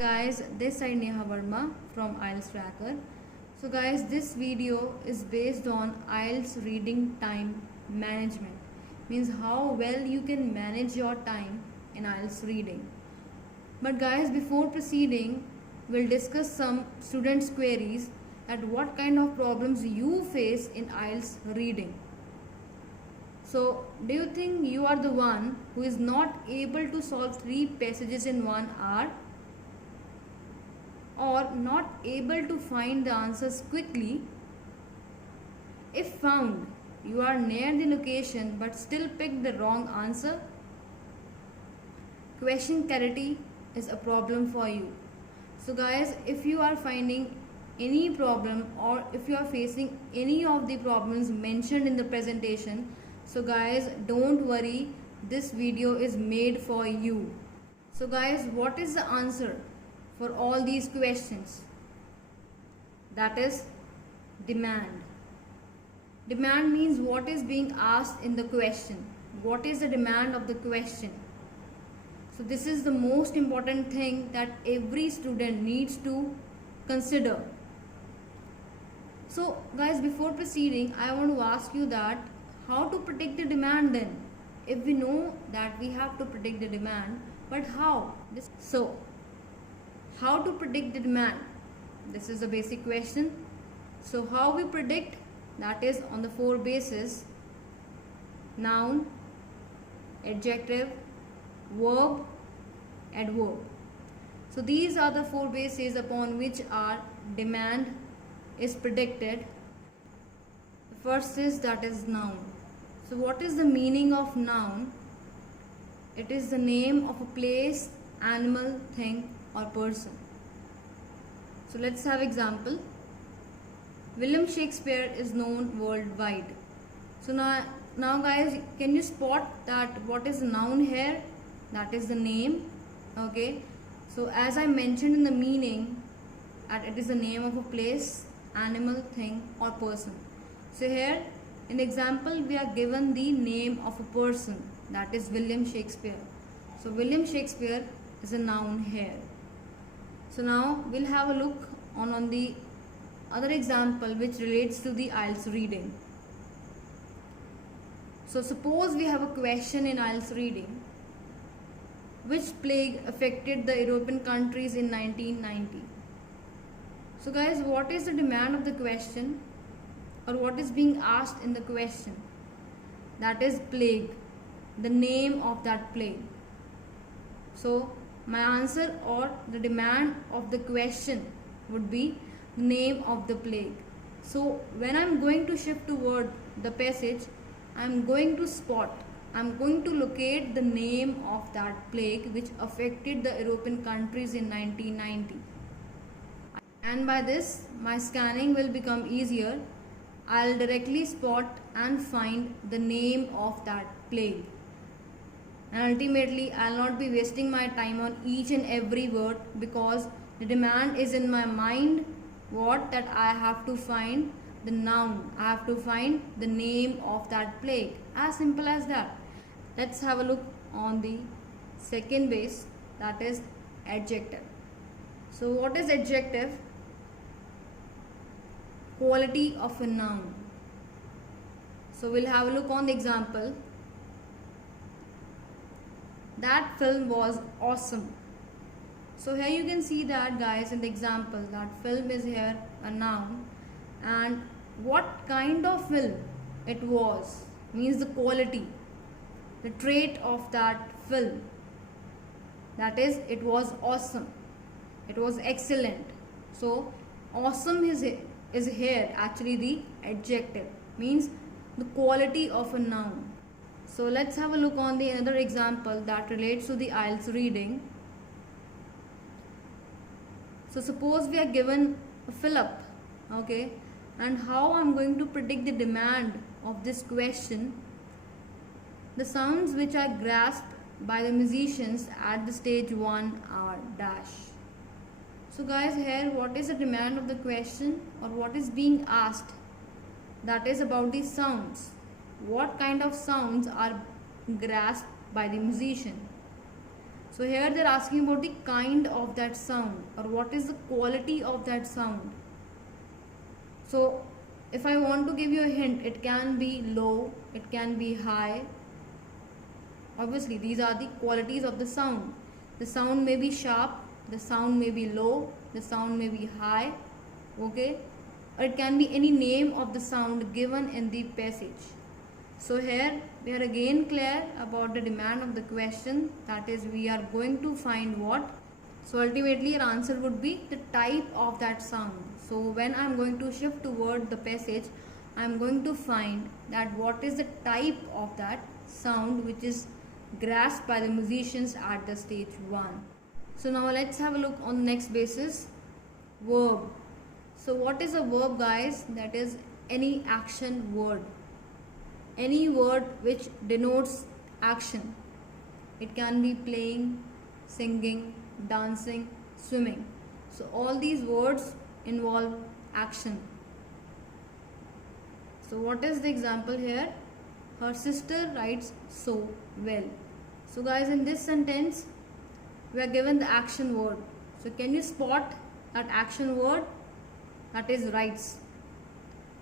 guys, this side Neha Verma from IELTS Tracker. So guys, this video is based on IELTS reading time management. Means how well you can manage your time in IELTS reading. But guys, before proceeding, we'll discuss some students' queries at what kind of problems you face in IELTS reading. So, do you think you are the one who is not able to solve 3 passages in 1 hour? Or not able to find the answers quickly? If found, you are near the location but still picked the wrong answer? Question clarity is a problem for you. So guys, if you are finding any problem or if you are facing any of the problems mentioned in the presentation, so guys, don't worry, this video is made for you. So guys, what is the answer for all these questions? That is demand. Demand means what is being asked in the question. What is the demand of the question? So this is the most important thing that every student needs to consider. So guys, before proceeding, I want to ask you that how to predict the demand then? If we know that we have to predict the demand, but how? So, how to predict the demand? This is a basic question. So, how we predict? That is on the 4 bases: noun, adjective, verb, adverb. So, these are the 4 bases upon which our demand is predicted. The first is that is noun. So what is the meaning of noun? It is the name of a place, animal, thing or person. So let's have example. William Shakespeare is known worldwide. So now guys, can you spot that what is the noun here? That is the name. Okay. So as I mentioned in the meaning, that it is the name of a place, animal, thing or person. So here in example, we are given the name of a person, that is William Shakespeare. So William Shakespeare is a noun here. So now we'll have a look on the other example which relates to the IELTS reading. So suppose we have a question in IELTS reading. Which plague affected the European countries in 1990? So guys, what is the demand of the question? Or what is being asked in the question? That is plague, the name of that plague. So my answer or the demand of the question would be the name of the plague. So when I'm going to shift toward the passage, I'm going to locate the name of that plague which affected the European countries in 1990. And by this, my scanning will become easier. I'll directly spot and find the name of that plague. And ultimately, I'll not be wasting my time on each and every word because the demand is in my mind. That I have to find the noun. I have to find the name of that plague. As simple as that. Let's have a look on the second base, that is adjective. So what is adjective? Quality of a noun. So we'll have a look on the example. That film was awesome. So here you can see that guys in the example that film is here a noun, and what kind of film it was means the quality, the trait of that film. That is, it was awesome. It was excellent. So awesome is here actually the adjective, means the quality of a noun. So let's have a look on the another example that relates to the IELTS reading. So suppose we are given a fill up, okay, and how I'm going to predict the demand of this question. The sounds which are grasped by the musicians at the stage 1 are dash. So guys, here what is the demand of the question or what is being asked? That is about the sounds. What kind of sounds are grasped by the musician? So here they're asking about the kind of that sound, or what is the quality of that sound. So if I want to give you a hint, it can be low, it can be high. Obviously these are the qualities of the sound. The sound may be sharp, the sound may be low, the sound may be high, okay, or it can be any name of the sound given in the passage. So here we are again clear about the demand of the question, that is we are going to find what. So ultimately your answer would be the type of that sound. So when I am going to shift toward the passage, I am going to find that what is the type of that sound which is grasped by the musicians at the stage 1. So now let's have a look on the next basis, verb. So what is a verb, guys? That is any action word. Any word which denotes action. It can be playing, singing, dancing, swimming. So all these words involve action. So what is the example here? Her sister writes so well. So guys, in this sentence we are given the action word. So can you spot that action word? That is writes.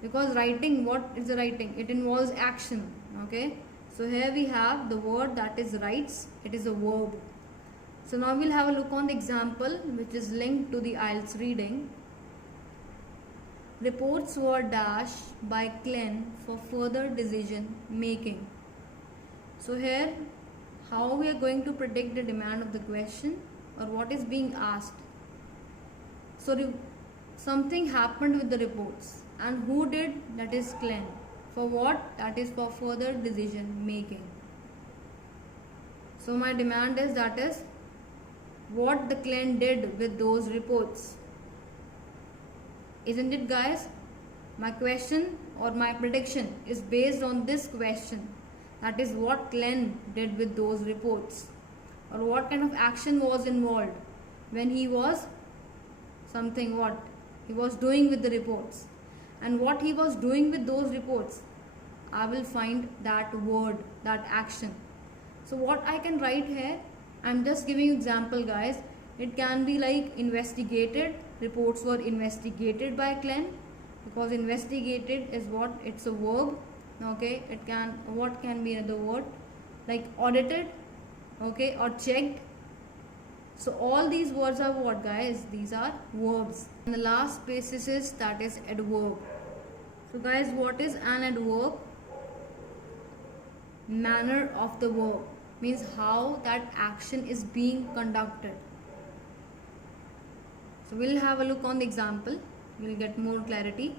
Because writing, what is the writing? It involves action. Okay. So here we have the word that is writes. It is a verb. So now we'll have a look on the example which is linked to the IELTS reading. Reports were dashed by Glenn for further decision making. So here, how we are going to predict the demand of the question, or what is being asked. So something happened with the reports, and who did? That is Glenn. For what? That is for further decision making. So my demand is, that is what the Glenn did with those reports. Isn't it, guys? My question or my prediction is based on this question. That is what Glenn did with those reports, or what kind of action was involved when he was something, what he was doing with the reports, and what he was doing with those reports. I will find that word, that action. So what I can write here, I'm just giving example, guys. It can be like investigated. Reports were investigated by Glenn, because investigated is what? It's a verb. Okay, it can, what can be another word? Like audited, okay, or checked. So all these words are what, guys? These are verbs. And the last basis is, that is adverb. So guys, what is an adverb? Manner of the verb, means how that action is being conducted. So we'll have a look on the example. We'll get more clarity.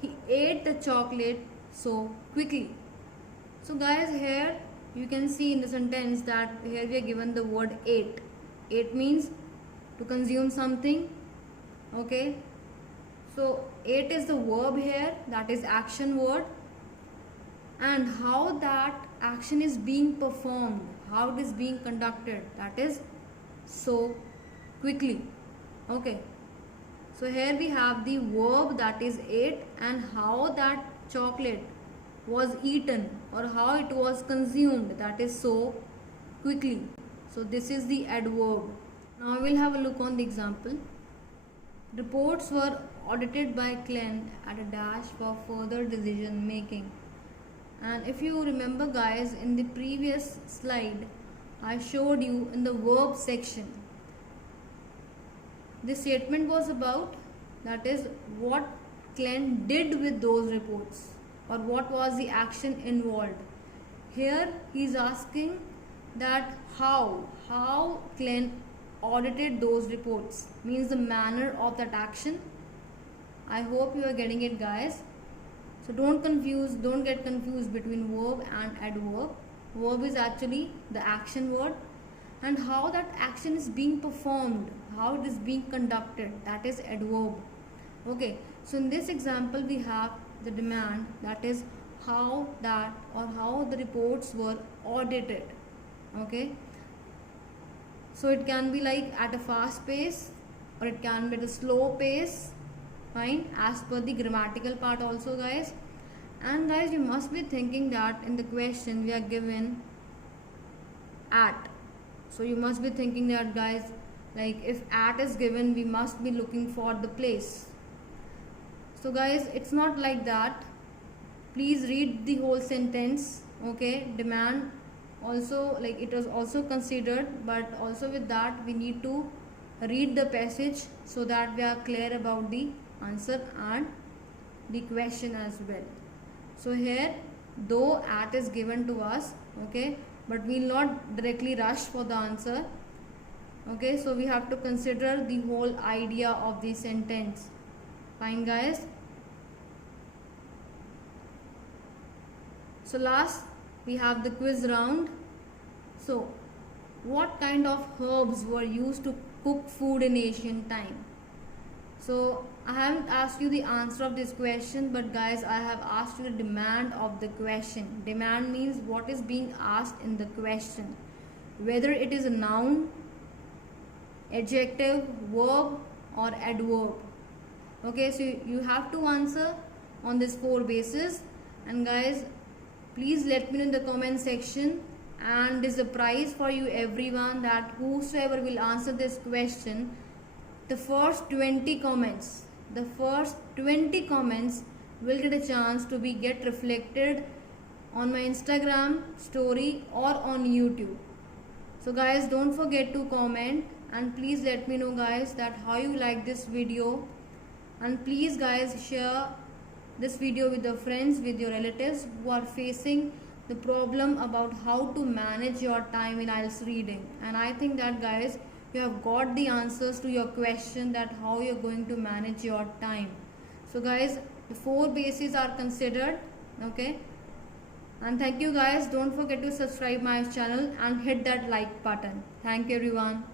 He ate the chocolate so quickly. So guys, here you can see in the sentence that here we are given the word ate. Ate means to consume something. Okay. So ate is the verb here, that is action word. And how that action is being performed, how it is being conducted, that is so quickly. Okay. So here we have the verb, that is ate, and how that chocolate was eaten or how it was consumed, that is so quickly. So this is the adverb. Now we'll have a look on the example. Reports were audited by Glenn at a dash for further decision making. And if you remember, guys, in the previous slide I showed you in the verb section, this statement was about, that is what Glenn did with those reports, or what was the action involved. Here he is asking that how Glenn audited those reports, means the manner of that action. I hope you are getting it, guys. So don't get confused between verb and adverb. Verb is actually the action word, and how that action is being performed, how it is being conducted, that is adverb. Okay, so in this example we have the demand, that is how that or how the reports were audited. Okay, so it can be like at a fast pace, or it can be at a slow pace, fine, as per the grammatical part also, guys. And guys, you must be thinking that in the question we are given at. So you must be thinking that, guys, like if at is given, we must be looking for the place. So guys, it's not like that. Please read the whole sentence. Okay, demand also, like it was also considered, but also with that we need to read the passage so that we are clear about the answer and the question as well. So here, though at is given to us, okay, but we will not directly rush for the answer. Okay, so we have to consider the whole idea of the sentence. Fine, guys. So last, we have the quiz round. So what kind of herbs were used to cook food in ancient time? So I haven't asked you the answer of this question, but guys, I have asked you the demand of the question. Demand means what is being asked in the question, whether it is a noun, adjective, verb or adverb. Okay, so you have to answer on this 4 bases. And guys, please let me know in the comment section, and there's a prize for you everyone, that whosoever will answer this question, the first 20 comments will get a chance to be get reflected on my Instagram story or on YouTube. So guys, don't forget to comment, and please let me know, guys, that how you like this video. And please guys, share this video with your friends, with your relatives who are facing the problem about how to manage your time in IELTS reading. And I think that, guys, you have got the answers to your question, that how you're going to manage your time. So guys, the 4 bases are considered. Okay, and thank you guys. Don't forget to subscribe my channel and hit that like button. Thank you everyone.